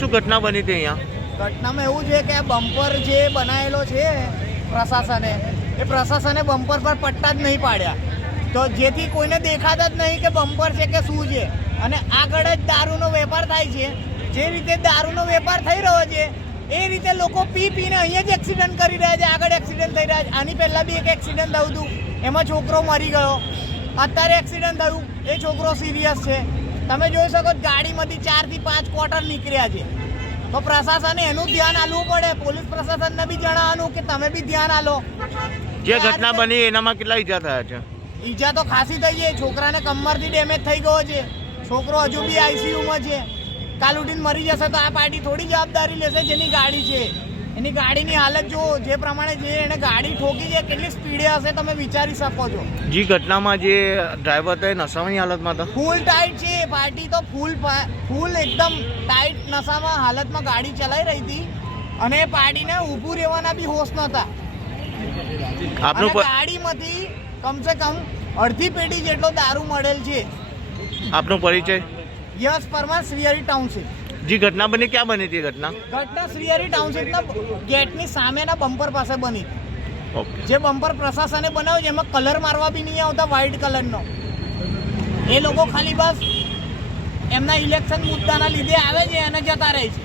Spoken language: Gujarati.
શું ઘટના બની હતી અહીંયા? ઘટનામાં એવું છે કે આ બમ્પર જે બનાવેલો છે પ્રશાસને, એ પ્રશાસને બમ્પર પર પટ્ટા જ નહીં પાડ્યા, તો જેથી કોઈને દેખાતા જ નહીં કે બમ્પર છે કે શું છે. અને આગળ જ દારૂનો વેપાર થાય છે. જે રીતે દારૂનો વેપાર થઈ રહ્યો છે એ રીતે લોકો પીને અહીંયા જ એક્સિડન્ટ કરી રહ્યા છે. આગળ એક્સિડન્ટ થઈ રહ્યા છે. આની પહેલાં બી એક એક્સિડન્ટ થયું હતું, એમાં છોકરો મરી ગયો. અત્યારે એક્સિડન્ટ થયું, એ છોકરો સિરિયસ છે. તમે જોઈ શકો ગાડીમાંથી 4 થી 5 ક્વાર્ટર નીકળ્યા છે. તો પ્રશાસને એનું ધ્યાન આપવું પડે. પોલીસ પ્રશાસનને બી જણાવવાનું કે તમે બી ધ્યાન આપો. જે ઘટના બની એનામાં કેટલા ઈજા થયા છે? ઈજા તો ખાસી થઈ છે. છોકરાને કમરથી ડેમેજ થઈ ગયો છે. છોકરો હજુ બી આઈસીયુમાં છે. કાલ ઉઠીને મરી જશે તો આ પાર્ટી થોડી જવાબદારી લેશે જેની ગાડી છે. એની ગાડીની હાલત જો જે પ્રમાણે જે એને ગાડી ઠોકી છે, કેટલી સ્પીડે હશે તમે વિચારી શકો છો. જે ઘટનામાં જે ડ્રાઈવર હતો એ નશાની હાલતમાં હતો. ફૂલ ટાઈટ છે પાર્ટી તો, ફૂલ એકદમ ટાઈટ નશામાં હાલતમાં ગાડી ચલાવી રહી હતી. અને પાર્ટીને ઊભું રહેવાના બી હોશ નહોતા. ગાડીમાંથી કમસે કમ અડધી પેટી જેટલો દારૂ મળેલ છે. આપનો પરિચય? યશ પરમાર, શ્રીહરી ટાઉનશીપ. જે ઘટના બની ક્યાં બની હતી? ઘટના શ્રીહરી ટાઉનશીપના ગેટની સામેના બમ્પર પાસે બની. ઓકે. જે બમ્પર પ્રશાસને બનાવ્યો છે એમાં કલર મારવા બી નહીં આવતા, વ્હાઇટ કલરનો. એ લોકો ખાલી બસ એમના ઇલેક્શન મુદ્દાના લીધે આવે છે અને જતા રહે છે.